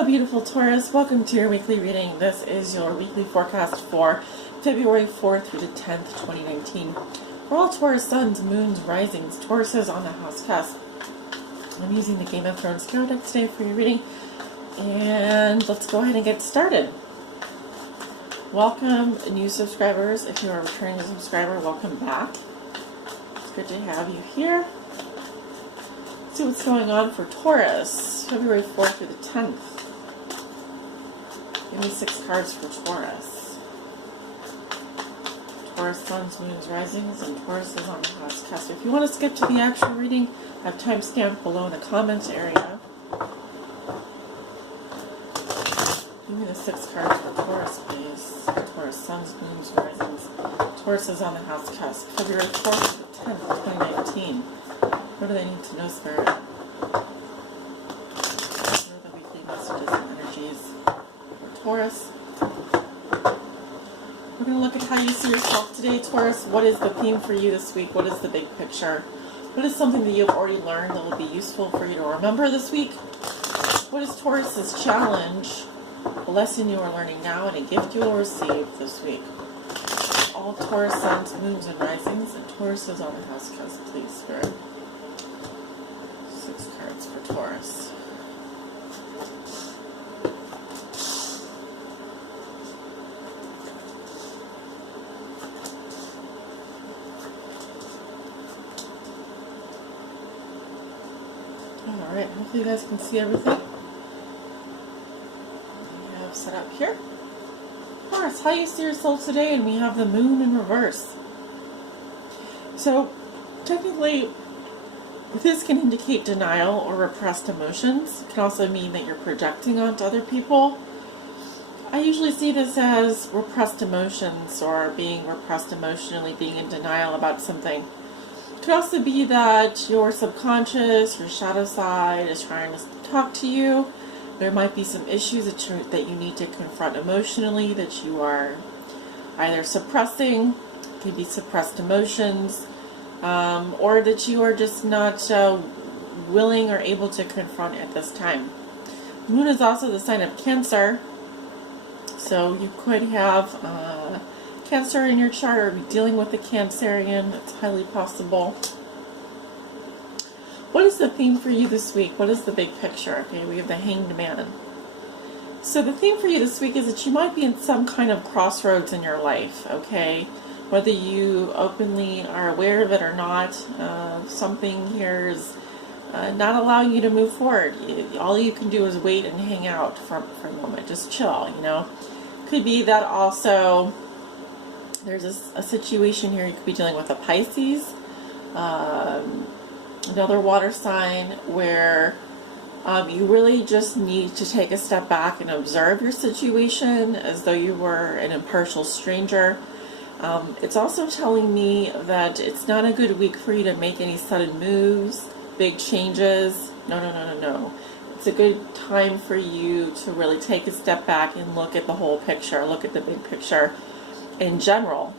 Hello beautiful Taurus, welcome to your weekly reading. This is your weekly forecast for February 4th through the 10th, 2019. For all Taurus suns, moons, risings, Tauruses on the house cusp. I'm using the Game of Thrones tarot deck today for your reading, and let's go ahead and get started. Welcome new subscribers. If you are a returning subscriber, welcome back. It's good to have you here. Let's see what's going on for Taurus, February 4th through the 10th. Give me 6 cards for Taurus. Taurus suns, moons, risings, and Taurus is on the house cusp. If you want to skip to the actual reading, I have timestamp below in the comments area. Give me the 6 cards for Taurus, please. Taurus suns, moons, risings. Taurus is on the house cusp. February 4th to the 10th, 2019. What do they need to know, Spirit? What are the weekly messages and energies for Taurus? We're going to look at how you see yourself today, Taurus. What is the theme for you this week? What is the big picture? What is something that you've already learned that will be useful for you to remember this week? What is Taurus's challenge, a lesson you are learning now, and a gift you will receive this week? All Taurus suns, moons, and risings, and Taurus is on the house cusp, please, Spirit. 6 cards for Taurus. Alright, hopefully you guys can see everything we have set up here. Taurus, how you see yourself today, and we have the moon in reverse. So, technically, this can indicate denial or repressed emotions. It can also mean that you're projecting onto other people. I usually see this as repressed emotions or being repressed emotionally, being in denial about something. It could also be that your subconscious, your shadow side is trying to talk to you. There might be some issues that you need to confront emotionally, that you are either suppressing, could be suppressed emotions, or that you are just not willing or able to confront at this time. The moon is also the sign of Cancer, so you could have Cancer in your chart or be dealing with a Cancerian. It's highly possible. What is the theme for you this week? What is the big picture? Okay, we have the Hanged Man. So the theme for you this week is that you might be in some kind of crossroads in your life, okay? Whether you openly are aware of it or not, something here is not allowing you to move forward. All you can do is wait and hang out for a moment. Just chill, you know. Could be that also there's a situation here. You could be dealing with a Pisces, another water sign, where you really just need to take a step back and observe your situation as though you were an impartial stranger. It's also telling me that it's not a good week for you to make any sudden moves, big changes. No. It's a good time for you to really take a step back and look at the whole picture, look at the big picture in general.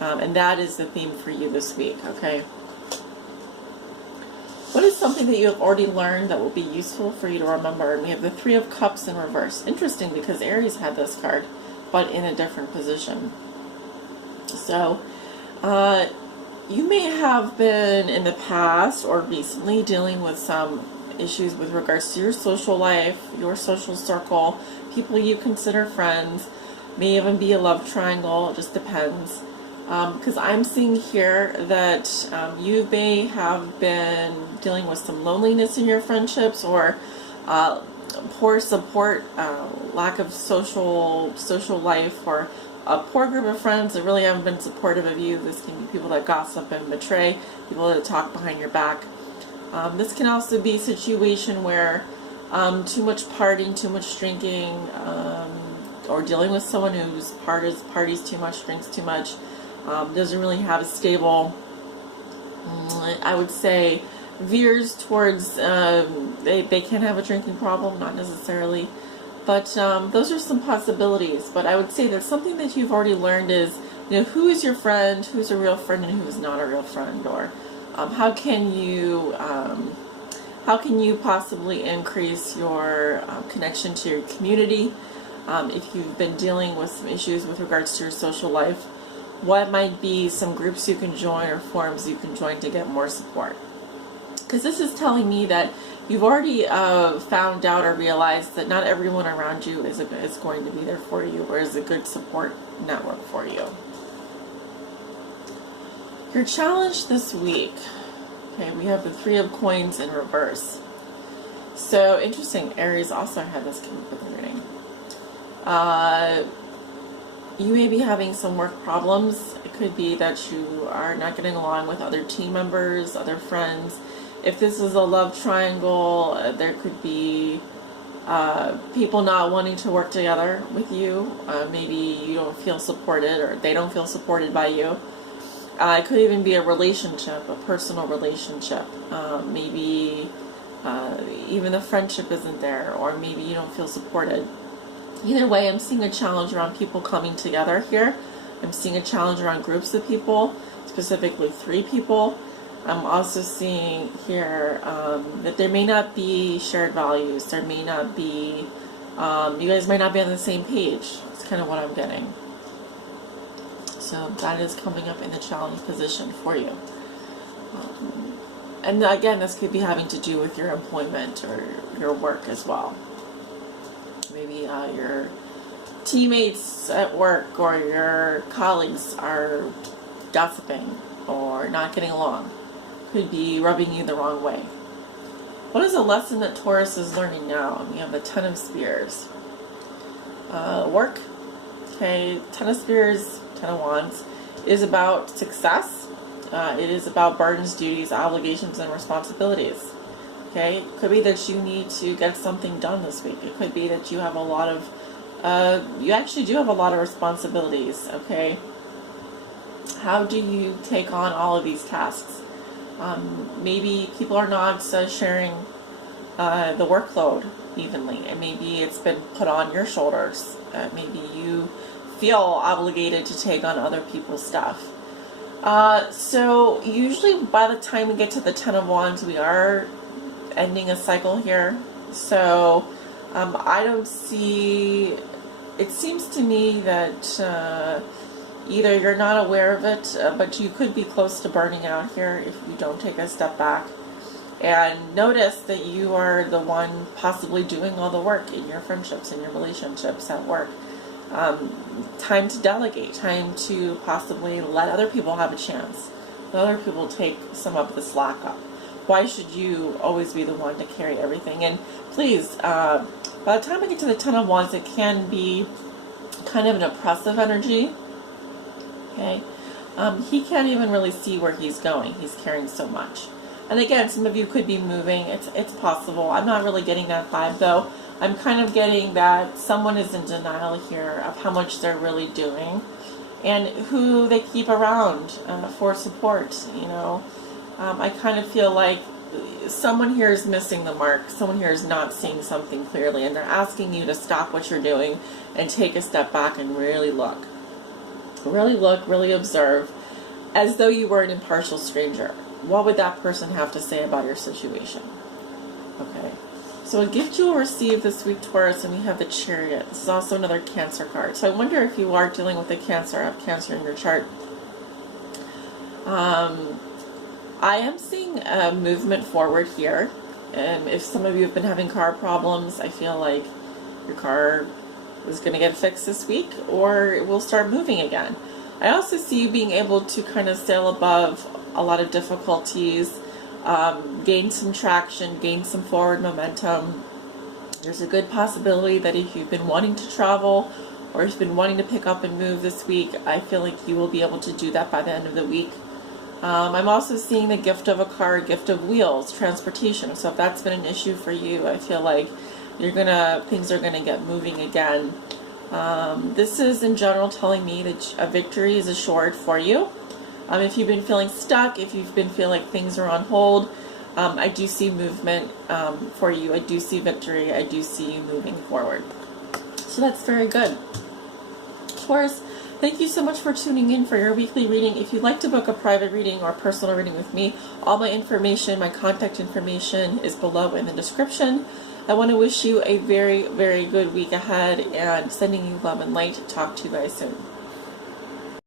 And that is the theme for you this week, okay? What is something that you have already learned that will be useful for you to remember? And we have the 3 of Cups in reverse. Interesting, because Aries had this card, but in a different position. So, you may have been in the past or recently dealing with some issues with regards to your social life, your social circle, people you consider friends, may even be a love triangle, it just depends. Because I'm seeing here that you may have been dealing with some loneliness in your friendships, or poor support, lack of social life, or a poor group of friends that really haven't been supportive of you. This can be people that gossip and betray, people that talk behind your back. This can also be a situation where too much partying, too much drinking, or dealing with someone whose parties too much, drinks too much, doesn't really have a stable, I would say, veers towards, they can have a drinking problem, not necessarily. But those are some possibilities. But I would say that something that you've already learned is, you know, who is your friend, who's a real friend, and who is not a real friend, or how can you How can you possibly increase your connection to your community? If you've been dealing with some issues with regards to your social life, what might be some groups you can join or forums you can join to get more support? Because this is telling me that you've already found out or realized that not everyone around you is going to be there for you or is a good support network for you. Your challenge this week. Okay, we have the Three of Coins in reverse. So interesting, Aries also had this come up with the reading. You may be having some work problems. It could be that you are not getting along with other team members, other friends. If this is a love triangle, there could be people not wanting to work together with you. Maybe you don't feel supported or they don't feel supported by you. It could even be a relationship, a personal relationship. Maybe even the friendship isn't there, or maybe you don't feel supported. Either way, I'm seeing a challenge around people coming together here. I'm seeing a challenge around groups of people, specifically 3 people. I'm also seeing here that there may not be shared values. There may not be, you guys might not be on the same page. That's kind of what I'm getting. So that is coming up in the challenge position for you. And again, this could be having to do with your employment or your work as well. Maybe your teammates at work or your colleagues are gossiping or not getting along. Could be rubbing you the wrong way. What is a lesson that Taurus is learning now? We have the Ten of Spears. Work. Okay, Ten of Spears, Ten of Wands is about success. It is about burdens, duties, obligations, and responsibilities. Okay, it could be that you need to get something done this week. It could be that you have a lot of, you actually do have a lot of responsibilities. Okay, how do you take on all of these tasks? Maybe people are not sharing the workload evenly, and maybe it's been put on your shoulders. Maybe you feel obligated to take on other people's stuff. So usually by the time we get to the Ten of Wands, we are ending a cycle here. So I don't see, it seems to me that either you're not aware of it, but you could be close to burning out here if you don't take a step back and notice that you are the one possibly doing all the work in your friendships and your relationships at work. Time to delegate, time to possibly let other people have a chance, let other people take some of the slack up. Why should you always be the one to carry everything? And please, by the time I get to the Ten of Wands, it can be kind of an oppressive energy. Okay, he can't even really see where he's going. He's carrying so much. And again, some of you could be moving. It's possible. I'm not really getting that vibe though. I'm kind of getting that someone is in denial here of how much they're really doing and who they keep around for support. You know, I kind of feel like someone here is missing the mark. Someone here is not seeing something clearly, and they're asking you to stop what you're doing and take a step back and really look. Really look, really observe, as though you were an impartial stranger. What would that person have to say about your situation? Okay. So a gift you will receive this week, Taurus, and we have the Chariot. This is also another Cancer card. So I wonder if you are dealing with a Cancer. I have Cancer in your chart. I am seeing a movement forward here. And if some of you have been having car problems, I feel like your car is going to get fixed this week, or it will start moving again. I also see you being able to kind of sail above a lot of difficulties, gain some traction, gain some forward momentum. There's a good possibility that if you've been wanting to travel or if you've been wanting to pick up and move this week, I feel like you will be able to do that by the end of the week. I'm also seeing the gift of a car, gift of wheels, transportation. So if that's been an issue for you, I feel like things are gonna get moving again. This is in general telling me that a victory is assured for you. If you've been feeling stuck, if you've been feeling like things are on hold, I do see movement for you. I do see victory. I do see you moving forward. So that's very good. Taurus, Thank you so much for tuning in for your weekly reading. If you'd like to book a private reading or personal reading with me, all my information, my contact information is below in the description. I want to wish you a very, very good week ahead and sending you love and light. Talk to you guys soon.